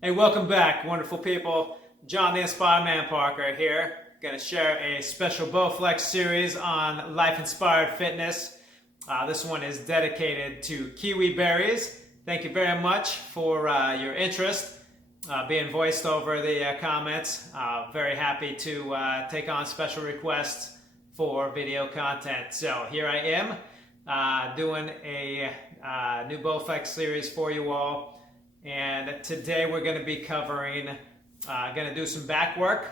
Hey, welcome back, wonderful people. John the NSPYRman Parker here. Going to share a special Bowflex series on life-inspired fitness. This one is dedicated to KiwiBerries. Thank you very much for your interest being voiced over the comments. Very happy to take on special requests for video content. So here I am doing a new Bowflex series for you all. And today we're going to be covering, going to do some back work,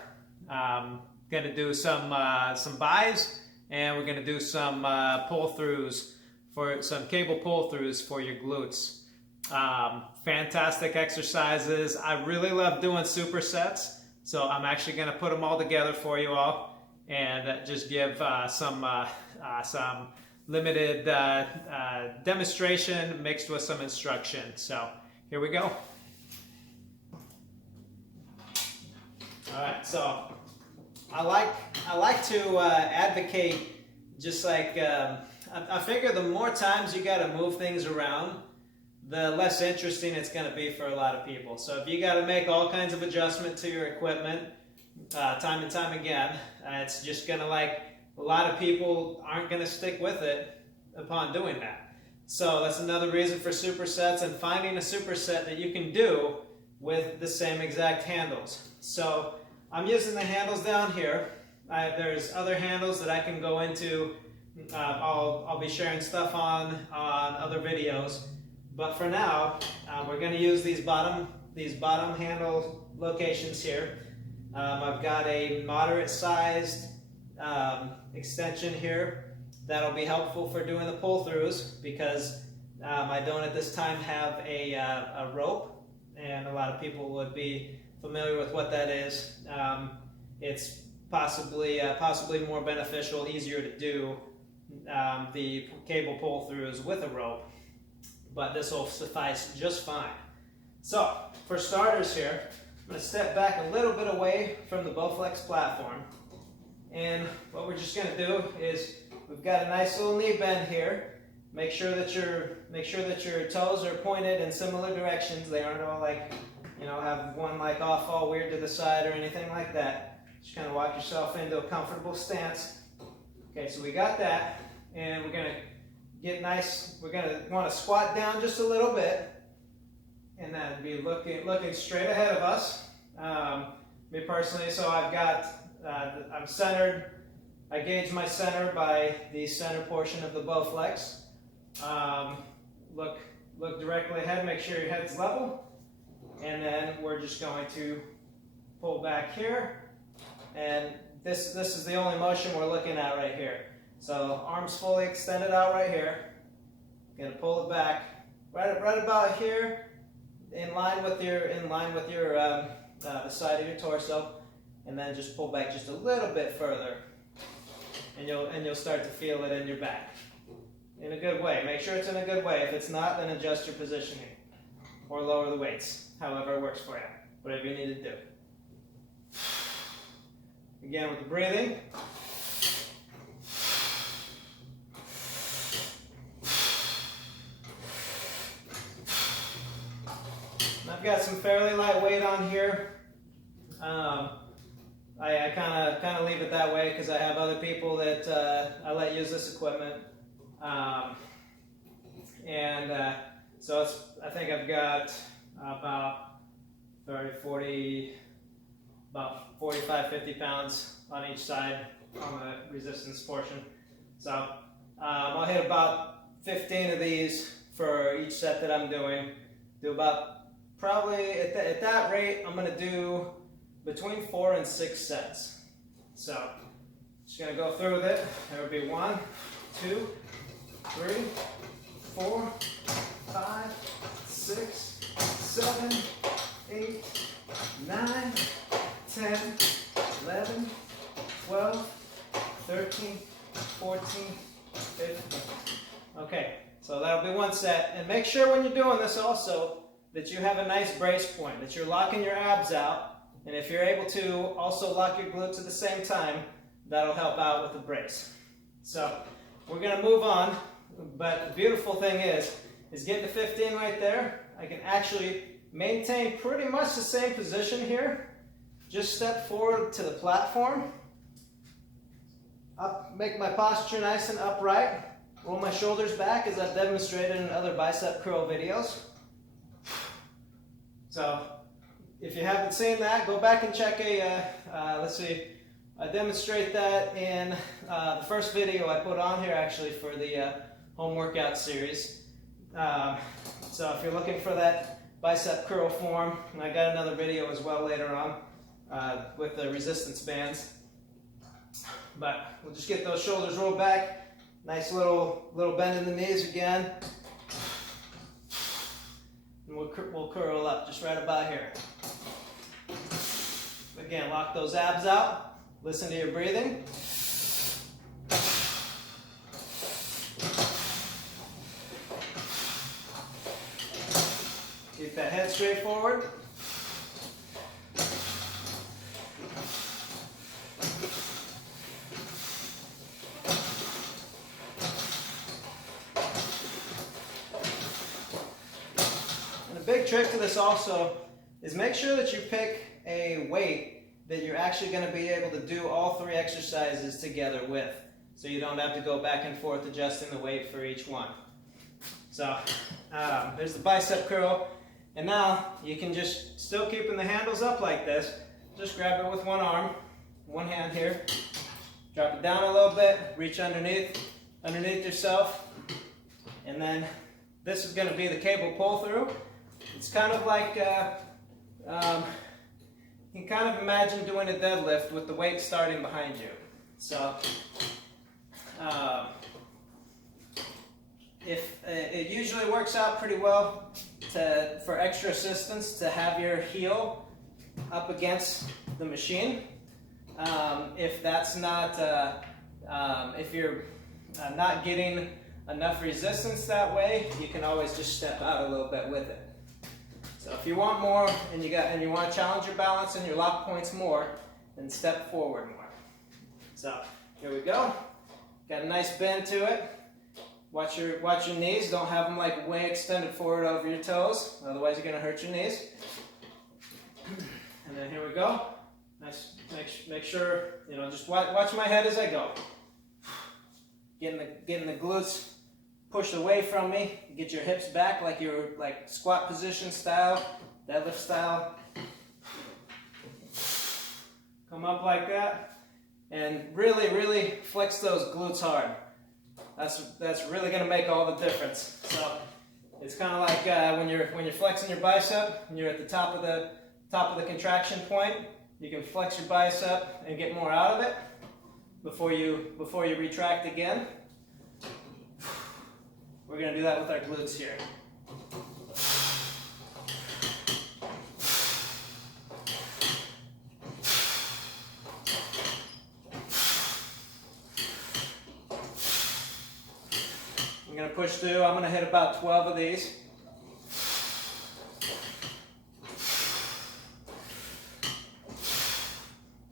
going to do some buys, and we're going to do some pull-throughs, for some cable pull-throughs for your glutes. Fantastic exercises. I really love doing supersets, so I'm actually going to put them all together for you all and just give some limited demonstration mixed with some instruction. So here we go. All right, so I like to advocate, just like I figure the more times you got to move things around, the less interesting it's going to be for a lot of people. So if you got to make all kinds of adjustment to your equipment time and time again, it's just going to, like, a lot of people aren't going to stick with it upon doing that. So that's another reason for supersets and finding a superset that you can do with the same exact handles. So I'm using the handles down here. There's other handles that I can go into. I'll be sharing stuff on other videos. But for now, we're going to use these bottom handle locations here. I've got a moderate sized extension here that'll be helpful for doing the pull-throughs, because I don't at this time have a rope, and a lot of people would be familiar with what that is. It's possibly more beneficial, easier to do the cable pull-throughs with a rope, but this will suffice just fine. So for starters here, I'm going to step back a little bit away from the Bowflex platform, and what we're just going to do is, we've got a nice little knee bend here. Make sure that your toes are pointed in similar directions. They aren't all, like, you know, have one like off all weird to the side or anything like that. Just kind of walk yourself into a comfortable stance. Okay, so we got that, and we're gonna get nice. We're gonna want to squat down just a little bit, and then be looking straight ahead of us. Me personally, so I've got I'm centered. I gauge my center by the center portion of the Bowflex. Look directly ahead, make sure your head's level, and then we're just going to pull back here, and this is the only motion we're looking at right here. So arms fully extended out right here. Gonna pull it back right about here, in line with your the side of your torso, and then just pull back just a little bit further. And you'll start to feel it in your back, in a good way. Make sure it's in a good way. If it's not, then adjust your positioning or lower the weights, however it works for you. Whatever you need to do. Again with the breathing. And I've got some fairly light weight on here. I kind of leave it that way because I have other people that I let use this equipment, so I think I've got about 45, 50 pounds on each side on the resistance portion. So I'll hit about 15 of these for each set that I'm doing. Do about, probably at that rate, I'm going to do between 4 and 6 sets. So just going to go through with it. There will be 1, 2, 3, 4, 5, 6, 7, 8, 9, 10, 11, 12, 13, 14, 15. Okay, so that'll be 1 set. And make sure when you're doing this also that you have a nice brace point, that you're locking your abs out. And if you're able to also lock your glutes at the same time, that'll help out with the brace. So we're going to move on, but the beautiful thing is is getting to 15 right there. I can actually maintain pretty much the same position here. Just step forward to the platform. Up, make my posture nice and upright. Roll my shoulders back as I've demonstrated in other bicep curl videos. So if you haven't seen that, go back and check let's see, I demonstrate that in the first video I put on here actually for the home workout series. So if you're looking for that bicep curl form, and I got another video as well later on with the resistance bands. But we'll just get those shoulders rolled back, nice little bend in the knees again, and we'll curl up just right about here. Again, lock those abs out, listen to your breathing. Keep that head straight forward. Big trick to this also is make sure that you pick a weight that you're actually going to be able to do all 3 exercises together with, so you don't have to go back and forth adjusting the weight for each one. So there's the bicep curl, and now you can just still keeping the handles up like this, just grab it with one arm, one hand here, drop it down a little bit, reach underneath yourself, and then this is going to be the cable pull through. It's kind of like, you can kind of imagine doing a deadlift with the weight starting behind you. So, it usually works out pretty well for extra assistance to have your heel up against the machine. If that's not, if you're not getting enough resistance that way, you can always just step out a little bit with it. So if you want more and you want to challenge your balance and your lock points more, then step forward more. So here we go. Got a nice bend to it. Watch your knees. Don't have them like way extended forward over your toes, otherwise you're going to hurt your knees. And then here we go. Nice. Make sure, you know, just watch my head as I go. Getting the glutes pushed away from me. Get your hips back like you're like squat position style, deadlift style. Come up like that, and really flex those glutes hard. That's really going to make all the difference. So it's kind of like when you're flexing your bicep, and you're at the top of the contraction point. You can flex your bicep and get more out of it before you retract again. We're going to do that with our glutes here. I'm going to push through. I'm going to hit about 12 of these.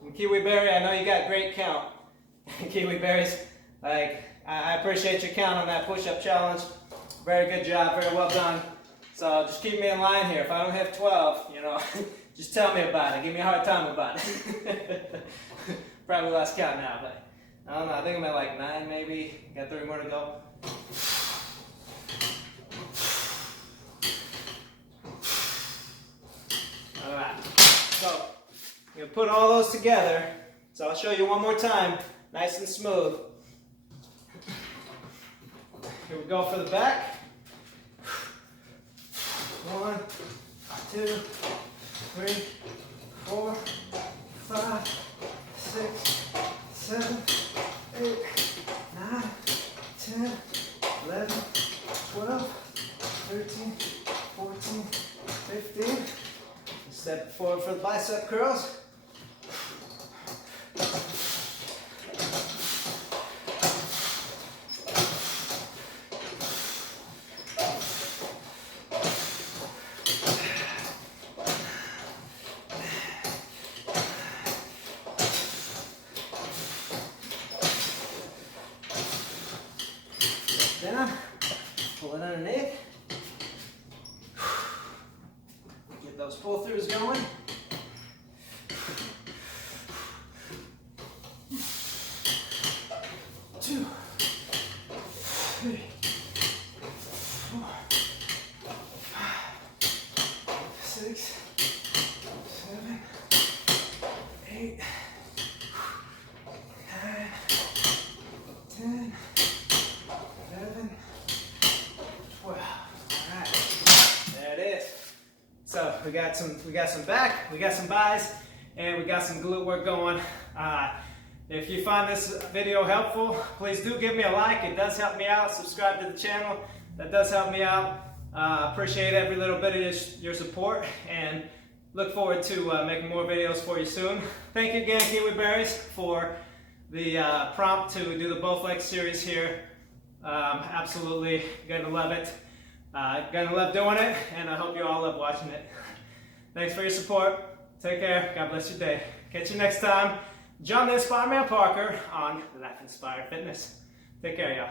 And KiwiBerry, I know you got great count. KiwiBerries, like, I appreciate your count on that push-up challenge. Very good job, very well done. So just keep me in line here. If I don't hit 12, you know, just tell me about it. Give me a hard time about it. Probably lost count now, but I don't know. I think I'm at like 9 maybe. Got 3 more to go. All right. So I'm going to put all those together. So I'll show you one more time, nice and smooth. Here we go for the back. 1, 2, 3, 4, 5, 6, 7, 8, 9, 10, 11, 12, 13, 14, 15. Step forward for the bicep curls. Down, pull it underneath. those pull-throughs going. 2, 3, 4, 5, 6, 7, 8, 9, 10, 11, 12. All right, there it is. So we got some back, we got some buys, and we got some glute work going. If you find this video helpful, please do give me a like. It does help me out. Subscribe to the channel. That does help me out. Appreciate every little bit of your support, and look forward to making more videos for you soon. Thank you again, KiwiBerries, for the prompt to do the Bowflex series here. Absolutely gonna love it. Gonna love doing it, and I hope you all love watching it. Thanks for your support. Take care. God bless your day. Catch you next time. John the NSPYRman Parker on Life Inspired Fitness. Take care, y'all.